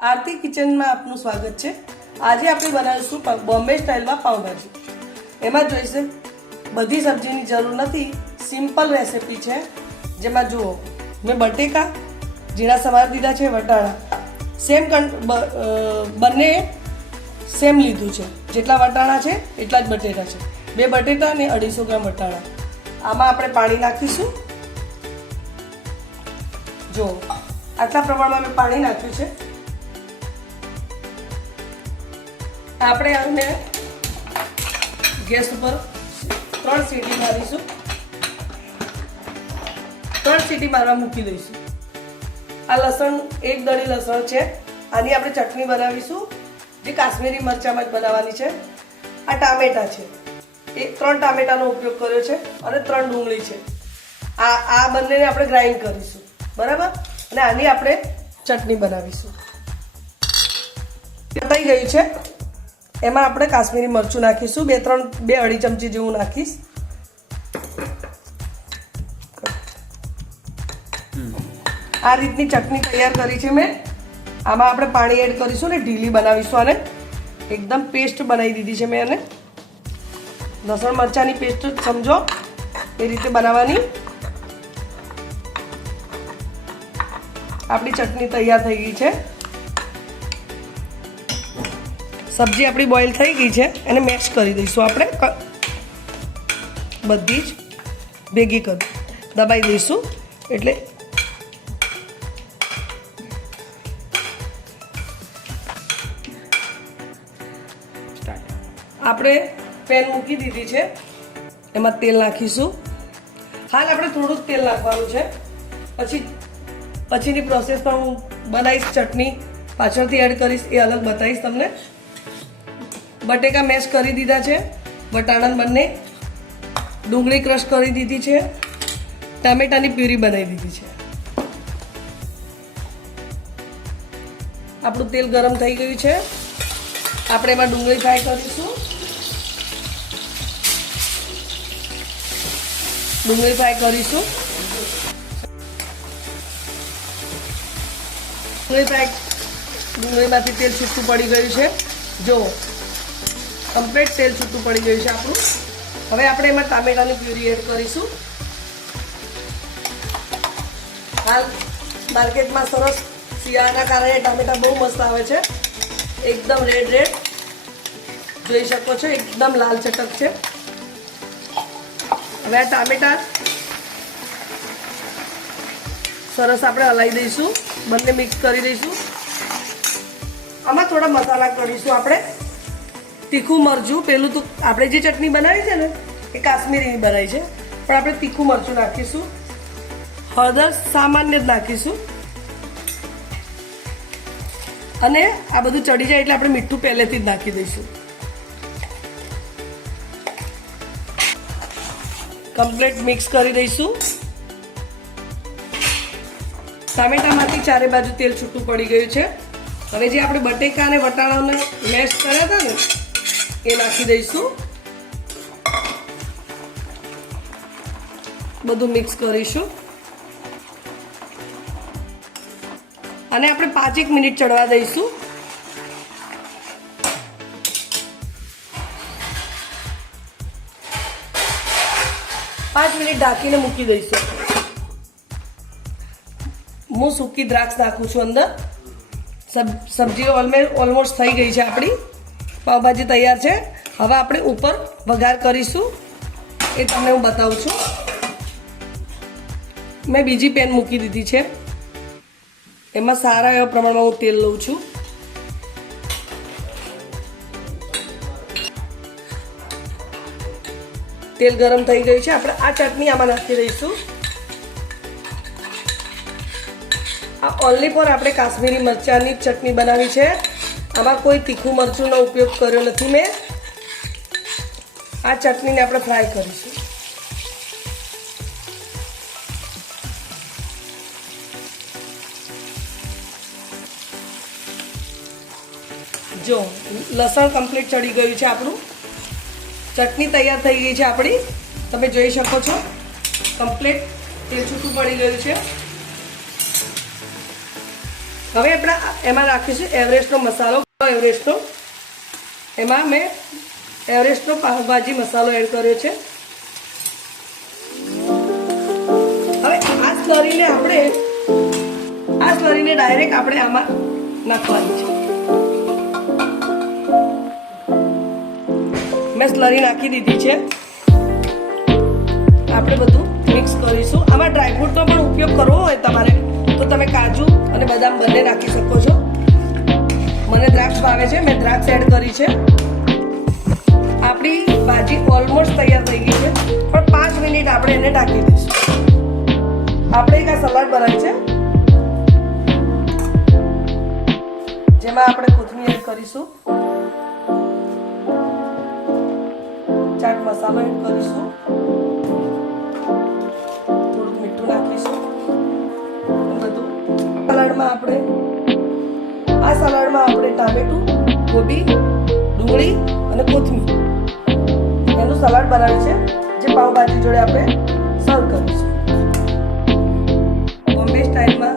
આરતી કિચનમાં આપનું સ્વાગત છે। આજે આપણે બનાવીશું બોમ્બે સ્ટાઇલમાં પાઉંભાજી। એમાં જોઈશે બધી સબ્જીની જરૂર નથી, સિમ્પલ રેસિપી છે। જેમાં જુઓ, મેં બટેકા ઝીણા સમારી દીધા છે, વટાણા સેમ બંને સેમ લીધું છે। જેટલા વટાણા છે એટલા જ બટેટા છે। 2 બટેટા અને 250 ગ્રામ વટાણા। આમાં આપણે પાણી નાખીશું। જો આટલા પ્રમાણમાં મેં પાણી નાખ્યું છે। આપણે આને ગેસ ઉપર 3 સીટી મારીશું। 3 સીટી મારવા મૂકી દઈશું। આ લસણ, એક દળી લસણ છે। આની આપણે ચટણી બનાવીશું, જે કાશ્મીરી મરચામાં જ બનાવવાની છે। આ ટામેટા છે, એ 3 ટામેટાનો ઉપયોગ કર્યો છે અને 3 ડુંગળી છે। આ બંનેને આપણે ગ્રાઇન્ડ કરીશું, બરાબર। અને આની આપણે ચટણી બનાવીશું। થઈ ગયું છે। એમાં આપણે કાશ્મીરી મરચું નાખીશું, 2-2 ચમચી જેવું નાખીશ। આ રીતની ચટણી તૈયાર કરી છે મેં। આમાં આપણે પાણી એડ કરીશું ને ઢીલી બનાવીશું આને। એકદમ પેસ્ટ બનાવી દીધી છે મેં આને। લસણ મરચાંની પેસ્ટ સમજો એ રીતે બનાવવાની। આપણી ચટણી તૈયાર થઈ ગઈ છે। સબ્જી આપણી બોઇલ થઈ ગઈ છે, એને મેશ કરી દઈશું આપણે। બધી જ ભેગી કરી દબાઈ દઈશું। એટલે આપણે પેન મૂકી દીધી છે, એમાં તેલ નાખીશું। હાલ આપણે થોડું જ તેલ નાખવાનું છે, પછીની પ્રોસેસમાં હું બનાવીશ ચટણી, પાછળથી એડ કરીશ, એ અલગ બતાવીશ તમને। બટેકા મેશ કરી દીધા છે, વટાણા બંને, ડુંગળી ક્રશ કરી દીધી છે, ટામેટાની પ્યુરી બનાવી દીધી છે। આપણું તેલ ગરમ થઈ ગયું છે। આપણે એમાં ડુંગળી ફ્રાય કરીશું। ડુંગળીમાંથી તેલ છૂટું પડી ગયું છે। જો કમ્પ્લીટ તેલ છૂટું પડી ગયું છે આપણું। હવે આપણે એમાં ટામેટાની પ્યુરી એડ કરીશું। હાલ માર્કેટમાં સરસ શિયાળાના કારણે ટામેટા બહુ મસ્ત આવે છે, એકદમ રેડ જોઈ શકો છો, એકદમ લાલ ચટક છે। હવે આ ટામેટા સરસ આપણે હલાવી દઈશું, બંને મિક્સ કરી દઈશું। આમાં થોડા મસાલા કરીશું આપણે। તીખું મરચું, પેલું તો આપણે જે ચટણી બનાવી છે ને એ કાશ્મીરીની બનાવી છે, પણ આપણે તીખું મરચું નાખીશું। હળદર સામાન્ય જ નાખીશું, અને આ બધું ચડી જાય એટલે આપણે મીઠું પહેલેથી જ નાખી દઈશું। કમ્પ્લીટ મિક્સ કરી દઈશું। ટામેટામાંથી ચારે બાજુ તેલ છૂટું પડી ગયું છે। હવે જે આપણે બટેકા અને વટાણાને મેશ કર્યા હતા ને એ નાખી દઈશું। બધું મિક્સ કરીશું અને આપણે 5 મિનિટ ચડવા દઈશું। પાંચ મિનિટ ઢાંકીને મૂકી દઈશું। હું સૂકી દ્રાક્ષ નાખું છું અંદર। સબ્જી ઓલમોસ્ટ થઈ ગઈ છે આપણી, પાવભાજી તૈયાર છે। હવે આપણે ઉપર વઘાર કરીશું, એ તમને હું બતાવું છું। મેં બીજી પેન મૂકી દીધી છે, એમાં સારા એવા પ્રમાણમાં હું તેલ લઉં છું। તેલ ગરમ થઈ ગયું છે, આપણે આ ચટણી આમાં નાખી દઈશું। આ ઓનલી ફોર આપણે કાશ્મીરી મરચાંની ચટણી બનાવી છે, આમાં કોઈ તીખું મરચુંનો ઉપયોગ કર્યો નથી મેં। આ ચટણીને આપણે ફ્રાય કરીશું। જો લસણ કમ્પ્લીટ ચડી ગયું છે આપણું, ચટણી તૈયાર થઈ ગઈ છે આપણી, તમે જોઈ શકો છો। કમ્પ્લીટ તેલ છૂટું પડી ગયું છે। હવે આપણે એમાં રાખીશું એવરેસ્ટનો મસાલો. એવરેસ્ટનો એમાં મેં એવરેસ્ટનો પાવભાજી મસાલો એડ કર્યો છે. હવે આ સ્લરીને ડાયરેક્ટ આપણે આમાં નાખવાની છે. મેં સ્લરી નાખી દીધી છે. આપણે બધું મિક્સ કરીશું. આમાં ડ્રાયફ્રૂટનો પણ ઉપયોગ કરવો હોય તમારે તો તમે કાજુ અને બદામ બંને નાખી શકો છો. મને દ્રાક્ષ ભાવે છે, મેં દ્રાક્ષ એડ કરી છે. આપણી ભાજી ઓલમોસ્ટ તૈયાર થઈ ગઈ છે, પણ 5 મિનિટ આપણે એને ઢાંકી દઈશું. આપણે એક આ સલાડ બનાવી છે, જેમાં આપણે કોથમીર એડ કરીશું, ચાટ મસાલો એડ કરીશું, થોડુંક મીઠું નાખીશું. બધું સલાડમાં આપણે ટામેટું, કોબી, ડુંગળી અને કોથમીર એનું સલાડ બનાવ્યું છે, જે પાવભાજી જોડે આપણે સર્વ કરીશું. બોમ્બે સ્ટાઇલમાં